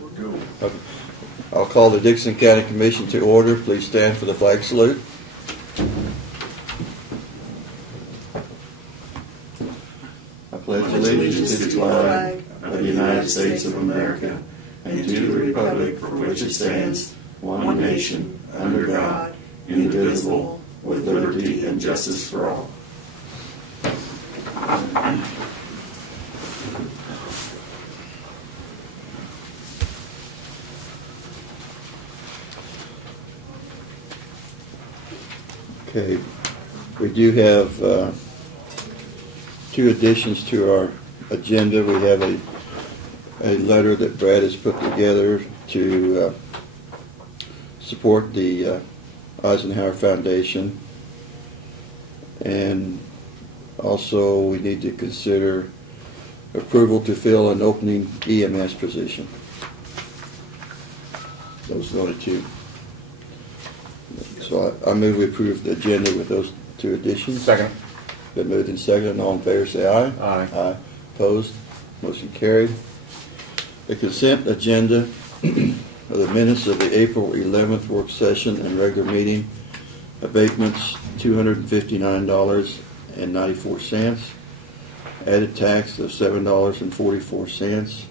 Go. Okay. I'll call the Dixon County Commission to order. Please stand for the flag salute. I pledge allegiance to the flag of the United States of America and to the republic for which it stands, one nation, under God, indivisible, with liberty and justice for all. Okay, we do have two additions to our agenda. We have a letter that Brad has put together to support the Eisenhower Foundation, and also we need to consider approval to fill an opening EMS position. Those are the only two. So I move we approve the agenda with those two additions. Second. Been moved and seconded. All in favor say aye. Aye. Aye. Opposed? Motion carried. The consent agenda of the minutes of the April 11th work session and regular meeting. Abatements $259.94. Added tax of $7.44.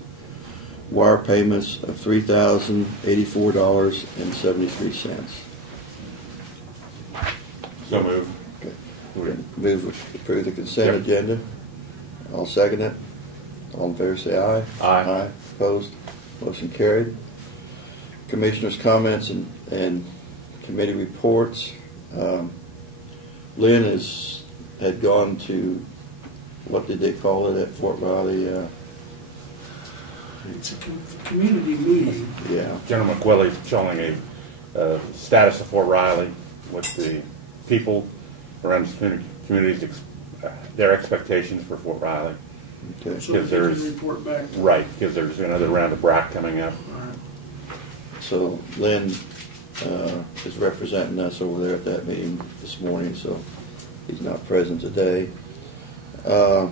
Wire payments of $3,084.73. So moved. Okay. Move to approve the consent agenda. I'll second it. All in favor say aye. Aye. Aye. Opposed? Motion carried. Commissioners' comments and committee reports. Lynn had gone to, what did they call it at Fort Riley? It's a community meeting. Yeah. General McQuilly showing a status of Fort Riley with the people around the communities, their expectations for Fort Riley. Okay. So they can report back. Right, because there's another round of BRAC coming up. All right. So Lynn is representing us over there at that meeting this morning, so he's not present today. I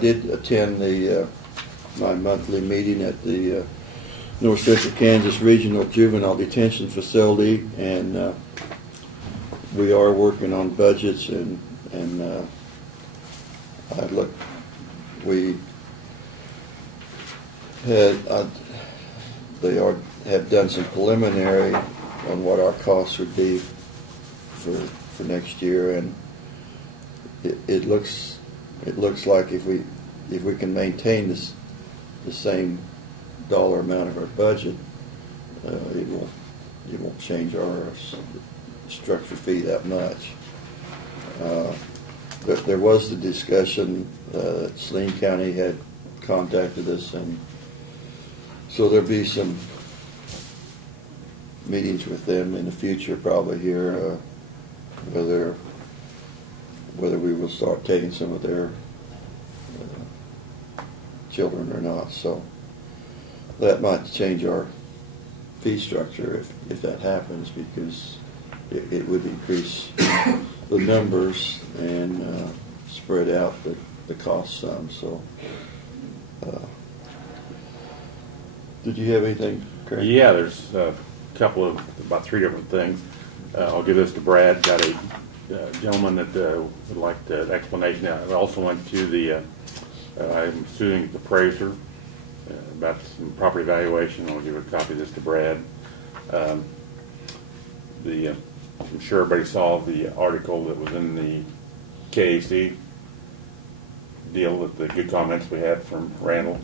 did attend my monthly meeting at the North Central Kansas Regional Juvenile Detention Facility, and we are working on budgets, and we had have done some preliminary on what our costs would be for next year, and it looks like if we can maintain the same dollar amount of our budget, it won't change our structure fee that much. But there was the discussion that Saline County had contacted us, and so there'll be some meetings with them in the future, probably here, whether we will start taking some of their children or not. So that might change our fee structure if that happens, because it would increase the numbers and spread out the cost some. So did you have anything, Craig? Yeah, there's a couple of, about three different things. I'll give this to Brad. Got a gentleman that would like the explanation. I also went to the, I'm suing the appraiser about some property valuation. I'll give a copy of this to Brad. I'm sure everybody saw the article that was in the KAC deal with the good comments we had from Randall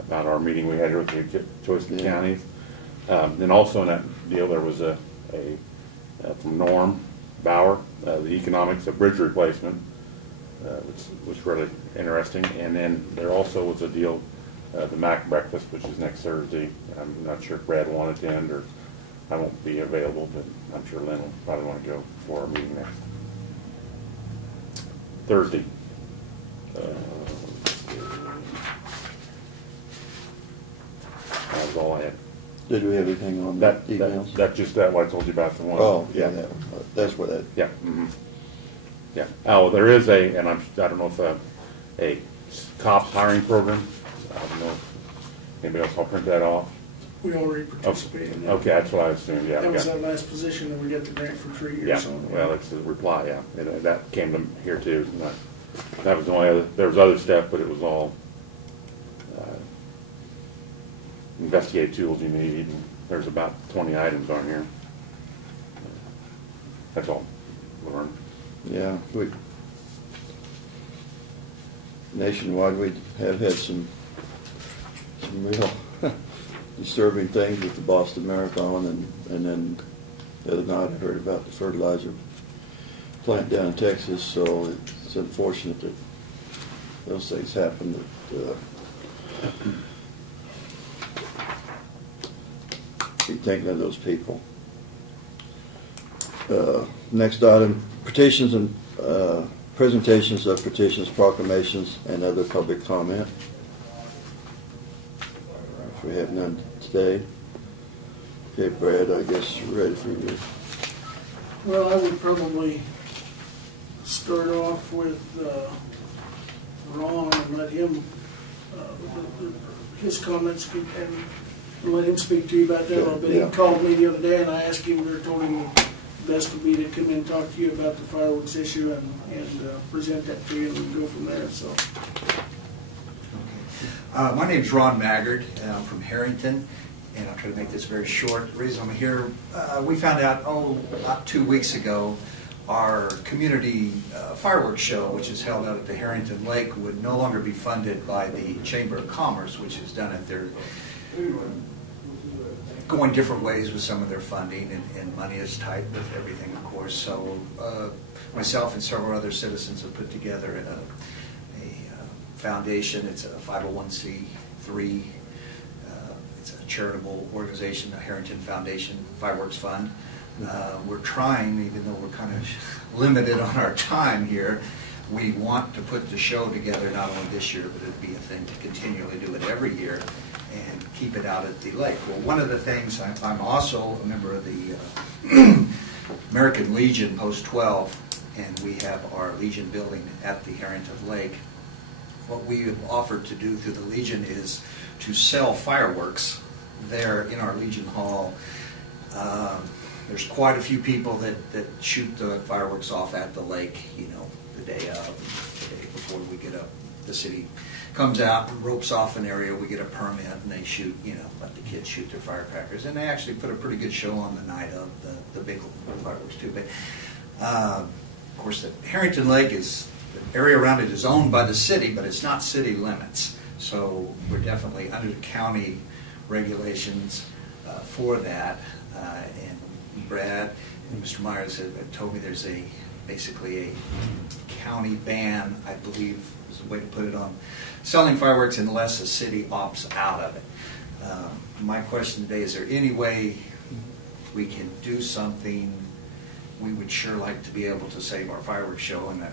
about our meeting we had here with the choice of counties. And also in that deal there was a from Norm Bauer, the economics of bridge replacement, which was really interesting. And then there also was a deal, the Mac breakfast, which is next Thursday. I'm not sure if Brad will attend, or I won't be available, but I'm sure Lynn will probably want to go for our meeting next Thursday. That was all I had. Did we have anything on That emails? That's just that what I told you about the one. Oh, yeah, that's what that. Yeah. Mm-hmm. Yeah. Oh, there is I don't know if a cops hiring program. I don't know if Anybody else? I'll print that off. We already participated in that. Okay, that's what I assumed, yeah. That was yeah. that last position that we got the grant for 3 Yeah, years on. well, it's a reply, yeah. That came to here too. And that was the only other, there was other stuff, but it was all investigative tools you need. And there's about 20 items on here. That's all. Lauren. Yeah, nationwide, we have had some real disturbing things with the Boston Marathon, and then the other night I heard about the fertilizer plant down in Texas. So it's unfortunate that those things happen. That be thinking of those people. Next item: petitions and presentations of petitions, proclamations, and other public comment. If we have none today. Okay, Brad, I guess you're ready for you. Well, I would probably start off with Ron and let him, his comments, and let him speak to you about that a little bit. Yeah. He called me the other day and I asked him, or told him best would be to come in and talk to you about the fireworks issue and present that to you, and we can go from there. So, my name is Ron Maggard. I'm from Harrington, and I'll try to make this very short. The reason I'm here, we found out, about 2 weeks ago, our community fireworks show, which is held out at the Harrington Lake, would no longer be funded by the Chamber of Commerce, which has done it. They're going different ways with some of their funding, and money is tight with everything, of course. So myself and several other citizens have put together a foundation. It's a 501c3. It's a charitable organization, the Harrington Foundation Fireworks Fund. We're trying, even though we're kind of limited on our time here, we want to put the show together not only this year, but it'd be a thing to continually do it every year and keep it out at the lake. Well, one of the things, I'm also a member of the American Legion Post 12, and we have our Legion building at the Harrington Lake. What we have offered to do through the Legion is to sell fireworks there in our Legion Hall. There's quite a few people that shoot the fireworks off at the lake, you know, the day of, the day before we get up. The city comes out and ropes off an area, we get a permit, and they shoot, you know, let the kids shoot their firecrackers. And they actually put a pretty good show on the night of the big fireworks too. But of course, the Harrington Lake is, the area around it is owned by the city, but it's not city limits. So we're definitely under the county regulations for that. And Brad and Mr. Myers have told me there's basically a county ban, I believe is the way to put it, on selling fireworks unless a city opts out of it. My question today, is there any way we can do something? We would sure like to be able to save our fireworks show, and a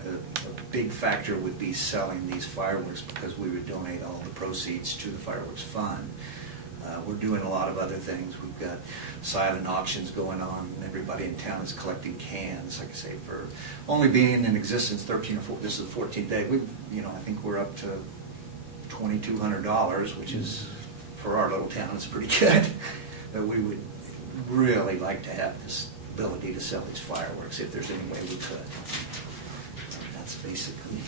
big factor would be selling these fireworks, because we would donate all the proceeds to the fireworks fund. We're doing a lot of other things. We've got silent auctions going on, and everybody in town is collecting cans. Like I say, for only being in existence 13 or 14, this is the 14th day. I think we're up to $2,200, which is, for our little town, it's pretty good. But we would really like to have this ability to sell these fireworks if there's any way we could. That's basically.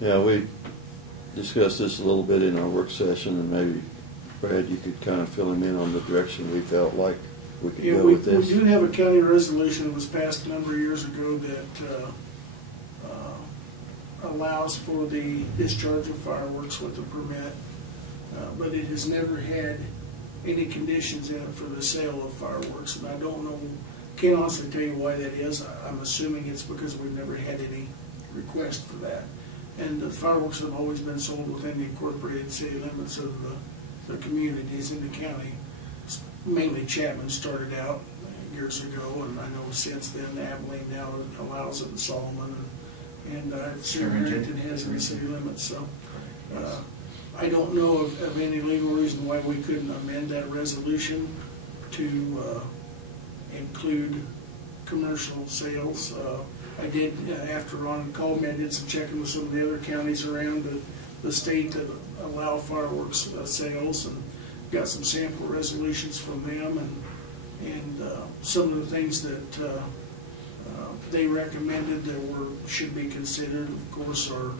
Yeah, we discussed this a little bit in our work session, and maybe, Brad, you could kind of fill him in on the direction we felt like we could go with this. We do have a county resolution that was passed a number of years ago that allows for the discharge of fireworks with a permit, but it has never had any conditions in it for the sale of fireworks, and I don't know, can't honestly tell you why that is. I'm assuming it's because we've never had any request for that. And the fireworks have always been sold within the incorporated city limits of the communities in the county. Mainly Chapman started out years ago, and I know since then Abilene now allows it in Solomon, and Harrington has in the city limits. So I don't know of any legal reason why we couldn't amend that resolution to include commercial sales. I did, after Ron called me, I did some checking with some of the other counties around the state that allow fireworks sales, and got some sample resolutions from them, and some of the things that they recommended that should be considered, of course, are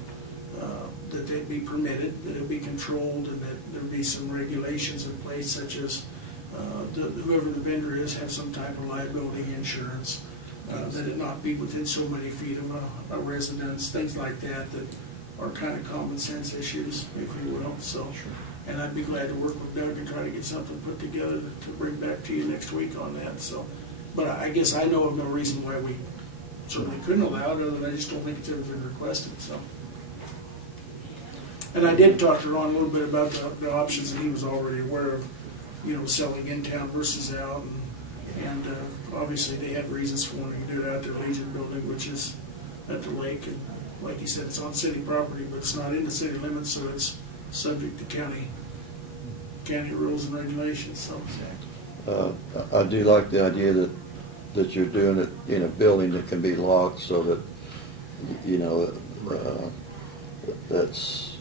that they'd be permitted, that it'd be controlled, and that there'd be some regulations in place, such as whoever the vendor is have some type of liability insurance, that it not be within so many feet of a residence, things like that, that are kind of common sense issues, if you will. So, and I'd be glad to work with Doug and try to get something put together to bring back to you next week on that. So, but I guess I know of no reason why we certainly couldn't allow it, other than I just don't think it's ever been requested. So, and I did talk to Ron a little bit about the options that he was already aware of, you know, selling in town versus out, and obviously they have reasons for wanting to do it out at their Legion building, which is at the lake, and like you said, it's on city property, but it's not in the city limits, so it's subject to county rules and regulations. So I do like the idea that you're doing it in a building that can be locked, so that, you know, that's,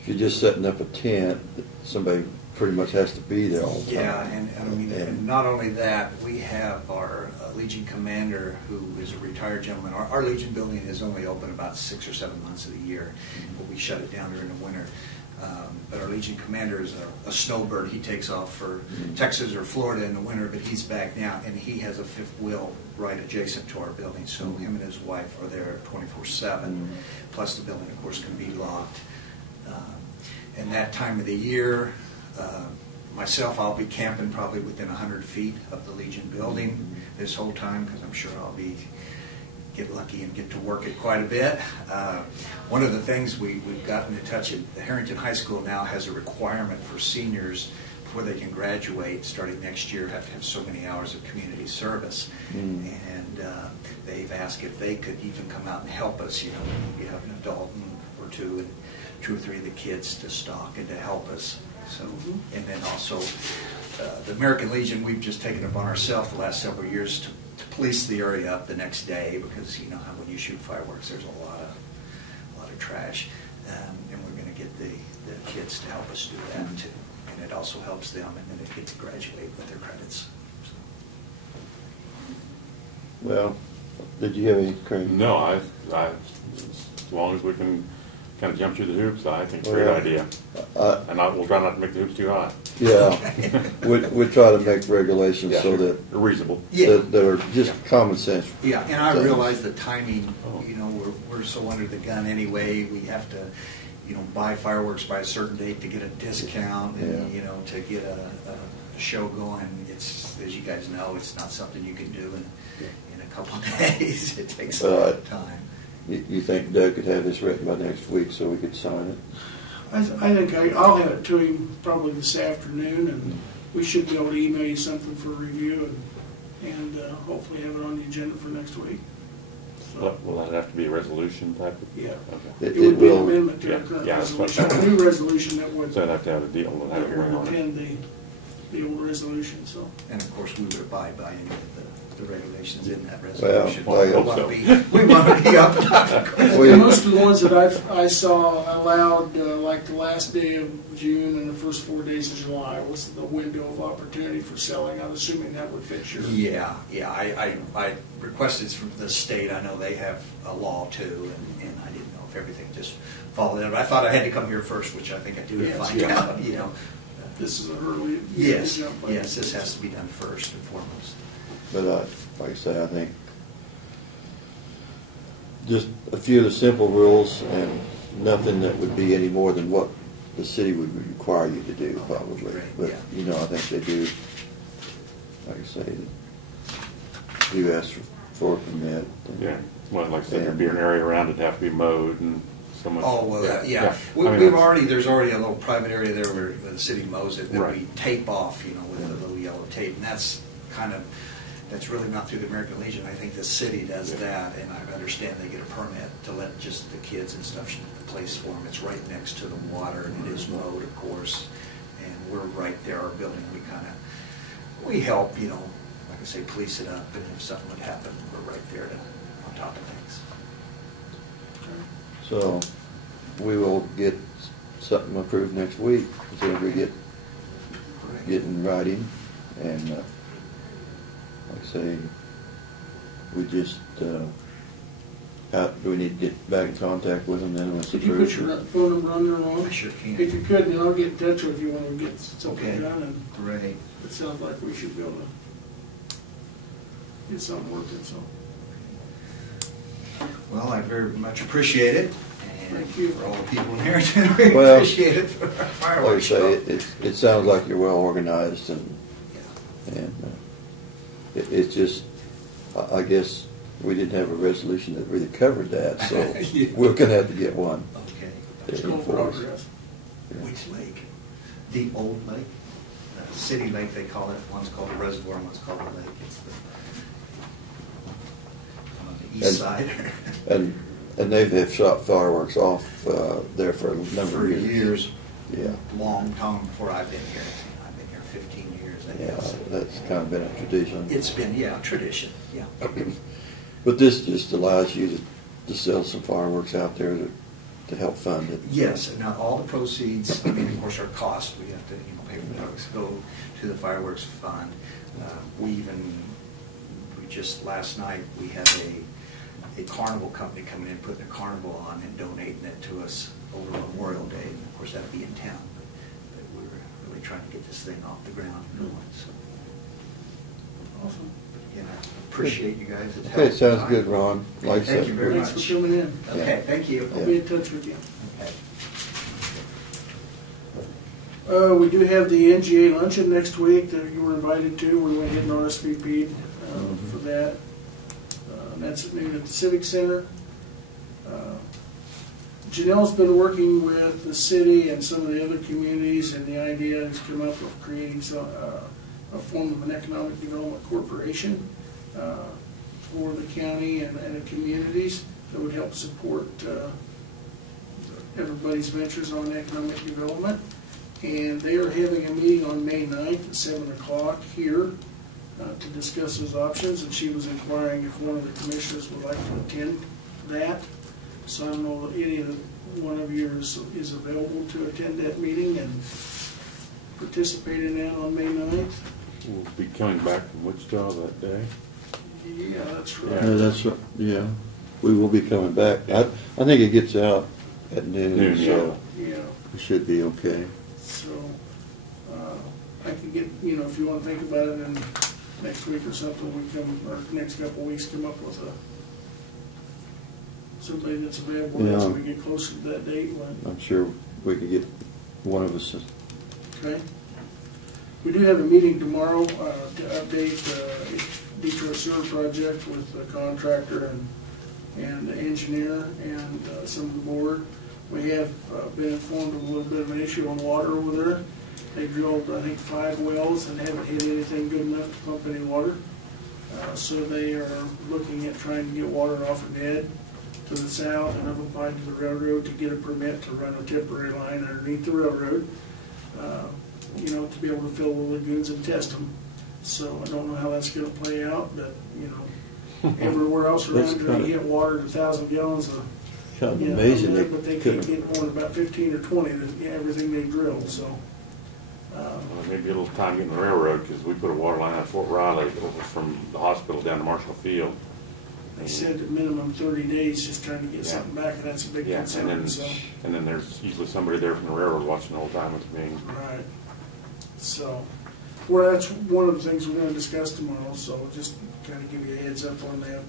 if you're just setting up a tent, somebody pretty much has to be there all the time. Yeah, and I mean, and not only that, we have our Legion commander, who is a retired gentleman. Our Legion building is only open about 6 or 7 months of the year, but we shut it down during the winter. But our Legion commander is a snowbird. He takes off for Texas or Florida in the winter, but he's back now, and he has a fifth wheel right adjacent to our building. So him and his wife are there 24/7. Plus the building, of course, can be locked. And that time of the year, myself, I'll be camping probably within 100 feet of the Legion building this whole time, because I'm sure I'll get lucky and get to work it quite a bit. One of the things we've gotten in touch with, the Harrington High School now has a requirement for seniors before they can graduate, starting next year, have to have so many hours of community service. And they've asked if they could even come out and help us. You know, we have an adult or two, and 2 or 3 of the kids to stock and to help us. So, and then also the American Legion, we've just taken it upon ourselves the last several years to police the area up the next day, because you know how when you shoot fireworks, there's a lot of trash, and we're going to get the kids to help us do that too, and it also helps them, and then they get to graduate with their credits. Well, did you have any, Craig? No, I as long as we can kind of jump through the hoops, I think it's a great idea. And we'll try not to make the hoops too high. Yeah, we try to make regulations so that they're reasonable. that are just common sense. Yeah, and I realize the timing. You know, we're so under the gun anyway. We have to, you know, buy fireworks by a certain date to get a discount, and you know, to get a show going. It's, as you guys know, it's not something you can do in a couple of days. It takes a lot of time. You think Doug could have this written by next week so we could sign it? I think I'll have it to him probably this afternoon, and we should be able to email you something for review, and hopefully have it on the agenda for next week. So, Will that have to be a resolution type of? yeah. Okay. It would be an amendment to our current that's resolution. what- A new resolution that would So I'd have to have a deal and have a hearing on it. attend the old resolution. So. And of course, we would abide by any of the regulations in that Well, resolution. I we want to be up and up. Most of the ones that I saw allowed, like the last day of June and the first 4 days of July was the window of opportunity for selling. I'm assuming that would fit your. Yeah. I requested from the state. I know they have a law too, and I didn't know if everything just followed in. But I thought I had to come here first, which I think I do to find out. You know, This is a hurdle. yes, this has to be done first and foremost. But like I say, I think just a few of the simple rules, and nothing that would be any more than what the city would require you to do, probably. But you know, I think they do. Like I say, do ask for a permit. Yeah, well, like I said, there'd be an area around it have to be mowed and someone. Oh well, yeah. I mean, There's already a little private area there where the city mows it that Right. we tape off, you know, with a little yellow tape, and that's really not through the American Legion. I think the city does that, and I understand they get a permit to let just the kids and stuff shoot the place for them. It's right next to the water, and it is mowed, of course, and we're right there. Our building, we help, you know, like I say, police it up, and if something would happen, we're right there on top of things. So we will get something approved next week, as soon as we get in writing, and, like I say, we just, do we need to get back in contact with them then? Did you put your phone number on there, Ron? I sure can. If you could, then I'll get in touch with you when we get something Okay. done, and Great. it sounds like we should be able to get something working, so. Well, I very much appreciate it. And Thank you. for all the people in here, we Well, appreciate it for our Like I fireworks say, show. it sounds like you're well organized, and Yeah. it's just, I guess, we didn't have a resolution that really covered that, so Yeah. we're gonna have to get one. Okay. It's Yeah. called progress. Which lake? The old lake? City lake, they call it. One's called a reservoir, and one's called a lake. It's on the east And- side. And they've shot fireworks off there for a number For of years. years. Yeah. Long time before I've been here. I've been here 15 years, I Yeah, guess. that's kind of been a tradition. It's been, yeah, tradition, yeah. But this just allows you to sell some fireworks out there to help fund it. Yes, and now all the proceeds, I mean, of course, our costs, we have to, pay for the fireworks, go to the fireworks fund. We just last night, we had a carnival company coming in, putting a carnival on and donating it to us over Memorial Day. And of course, that'd be in town, but we're really trying to get this thing off the ground and going, so. Awesome. Again, I appreciate you guys. It's Okay, helped sounds time. good, Ron. Like I Thank said, you very Thanks much. for coming in. Okay, thank you. I'll be in touch with you. Okay. We do have the NGA luncheon next week that you were invited to. We went ahead and RSVP'd for that. That's at noon at the Civic Center. Janelle's been working with the city and some of the other communities, and the idea has come up of creating a form of an economic development corporation for the county and the communities that would help support everybody's ventures on economic development. And they are having a meeting on May 9th at 7 o'clock here to discuss those options, and she was inquiring if one of the commissioners would like to attend that. So I don't know if one of you is available to attend that meeting and participate in that on May 9th. We'll be coming back from Wichita that day. Yeah, that's right. Yeah, that's right. Yeah, we will be coming back. I think it gets out at noon, Noon, so Yeah, it should be okay. so I can get, if you want to think about it, and next week or something, or next couple of weeks, come up with somebody that's available as Yeah. we get closer to that date. I'm sure we could get one of us. Okay. We do have a meeting tomorrow to update the Detroit Sewer Project with the contractor and the engineer and some of the board. We have been informed of a little bit of an issue on water over there. They drilled, I think, 5 wells and haven't hit anything good enough to pump any water. So they are looking at trying to get water off of Ned to the south, and have applied to the railroad to get a permit to run a temporary line underneath the railroad, to be able to fill the lagoons and test them. So I don't know how that's going to play out, but, everywhere else That's around, they kinda- get water at 1,000 gallons of Kind of yeah, amazing. but they can't get more than about 15 or 20 to everything they drilled, so. Maybe a little time getting the railroad, because we put a water line out of Fort Riley over from the hospital down to Marshall Field. They said at minimum 30 days just trying to get Yeah. something back, and that's a big Yeah, concern, so. and then there's usually somebody there from the railroad watching the whole time with me. Right. So, well, that's one of the things we're gonna discuss tomorrow, so just kind of give you a heads up on that.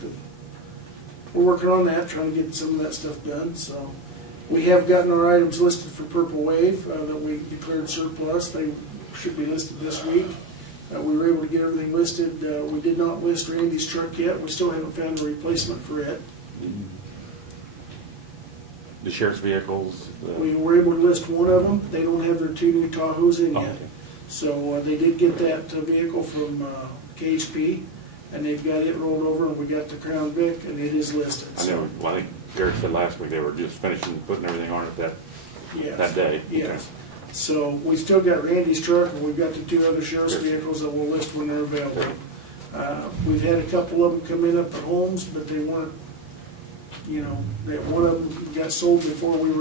We're working on that, trying to get some of that stuff done, so. We have gotten our items listed for Purple Wave that we declared surplus. They should be listed this week. We were able to get everything listed. We did not list Randy's truck yet. We still haven't found a replacement for it. The sheriff's vehicles. We were able to list one of them. They don't have their 2 new Tahoes in Oh, yet. okay. So they did get that vehicle from KHP, and they've got it rolled over, and we got the Crown Vic, and it is listed. I know, well, I think Garrett said last week they were just finishing putting everything on it that Yes. day. Yes. So we still got Randy's truck, and we've got the 2 other sheriff's Yes. vehicles that we'll list when they're available. Okay. We've had a couple of them come in up at Holmes, but they weren't you know, that one of them got sold before they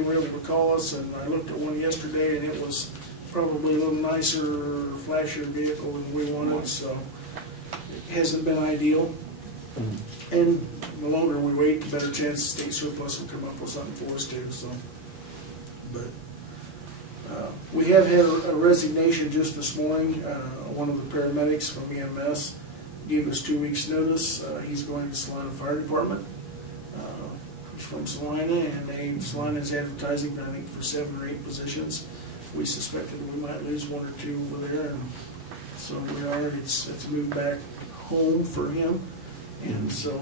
were able to call us, and I looked at one yesterday, and it was probably a little nicer, flashier vehicle than we wanted, so it hasn't been ideal. And the longer we wait, the better chance the state surplus will come up with something for us too, so. But we have had a resignation just this morning. One of the paramedics from EMS gave us 2 weeks' notice. He's going to Salina Fire Department. He's from Salina, and Salina's advertising, I think, for 7 or 8 positions. We suspected we might lose 1 or 2 over there, and so we are. It's a move back home for him, and so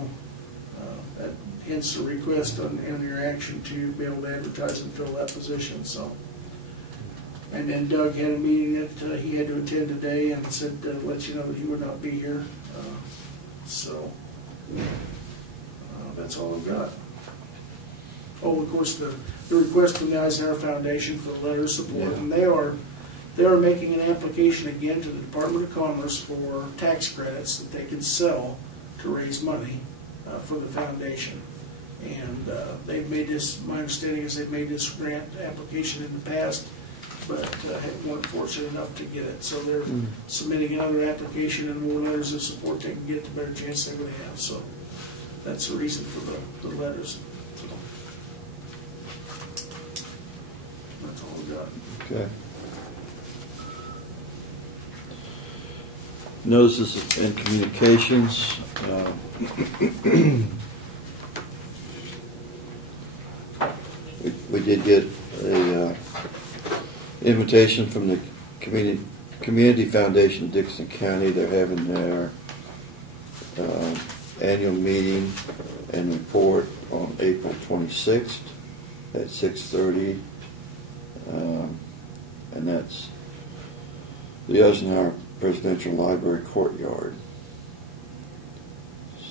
hence the request on your action to be able to advertise and fill that position. So. And then Doug had a meeting that he had to attend today, and said let you know that he would not be here. So that's all I've got. Oh, of course, the request from the Eisenhower Foundation for the letter of support, yeah. And they are making an application again to the Department of Commerce for tax credits that they can sell to raise money for the foundation. And they've made this. My understanding is they've made this grant application in the past, but weren't fortunate enough to get it. So they're submitting another application, and more letters of support they can get, the better chance they're going to have. So that's the reason for the letters. So that's all we got. Okay. Notices and communications. We did get a invitation from the Community Foundation of Dixon County. They're having their annual meeting and report on April 26th at 6:30, and that's the Eisenhower Presidential Library courtyard.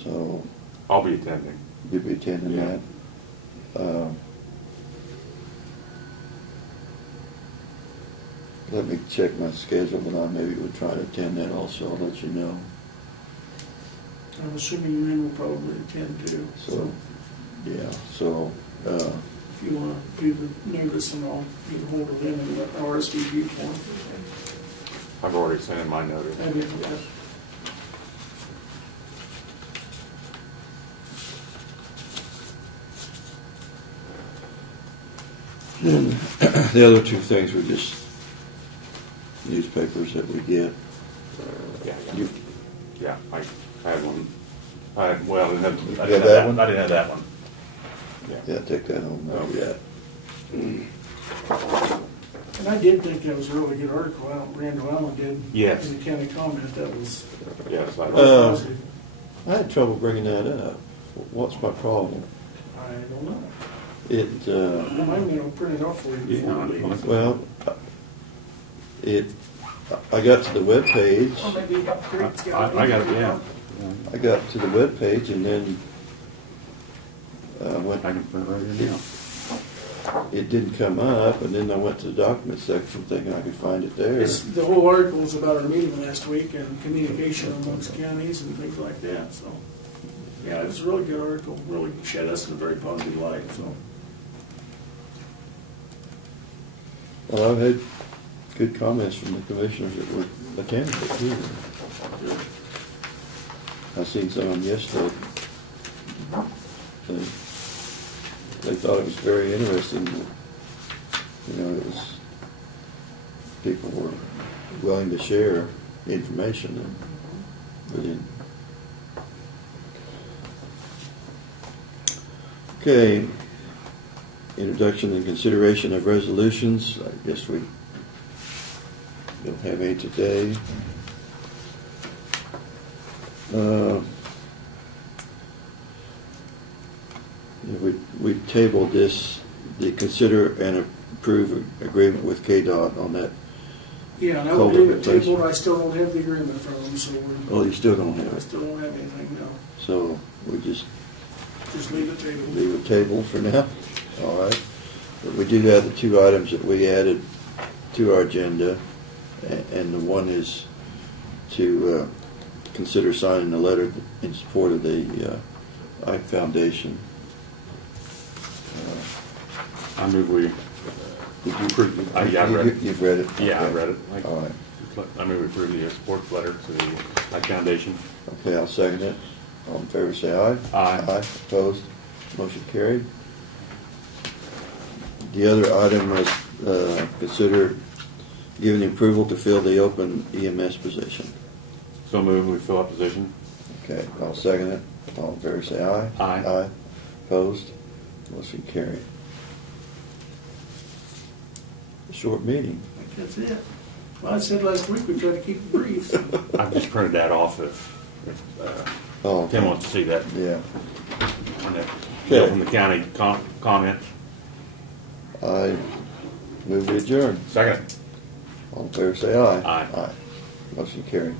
So I'll be attending. You'll be attending Yeah. that. Let me check my schedule, but I maybe would try to attend that also. I'll let you know. I'm assuming men will probably attend too. So, yeah. So, if you want to do the notice, and I'll get hold of him and let RSVP form. I've already sent in my notice. I mean, yeah. and the other 2 things were just newspapers that we get. Yeah, I had one. I didn't have that one? I didn't have that one. Yeah, take that home. Oh, yeah. And I did think that was a really good article. Randall Allen did. Yes. In the county comment, that was Yes, I positive. I had trouble bringing that up. What's my problem? I don't know. It. I'm going to print it off for you before we leave. Well, I got to the web page. Or maybe Craig's got it. I got it, yeah. I got to the web page and then went. I can put it right here now. It didn't come up, and then I went to the document section thinking I could find it there. The whole article is about our meeting last week and communication amongst counties and things like that. So, yeah, it was a really good article. Really shed us in a very positive light. So, Well, I've had good comments from the commissioners that were attending it too. I seen some of them yesterday. They thought it was very interesting. You know, it was people were willing to share information and within. Okay, introduction and consideration of resolutions. I guess we don't have any today. We tabled this, the consider and approve agreement with KDOT on that. yeah, and I Culvert will leave it replacement. tabled. I still don't have the agreement from them, so Oh, you still don't have I it. still don't have anything now. So we just Just leave it tabled. leave it tabled for now. All right. But we do have the 2 items that we added to our agenda, and the one is to consider signing a letter in support of the Ike Foundation I move we Did you- approve. Yeah, I read it. You've read it? Yeah, I Okay. read it. All right. I move we approve the support letter to the Pike Foundation. Okay, I'll second it. All in favor, say aye. Aye. Aye, opposed, motion carried. The other item was, consider giving approval to fill the open EMS position. So move we fill that position. Okay, I'll second it. All in favor, say aye. Aye. Aye, opposed, motion carried. A short meeting. I think that's it. Well, I said last week we tried to keep it brief. So. I've just printed that off if Oh, Tim wants to see that. yeah. On that Okay. deal from the county comments. I move to adjourn. Second. All in favor, say aye. Aye. Aye. Motion carried.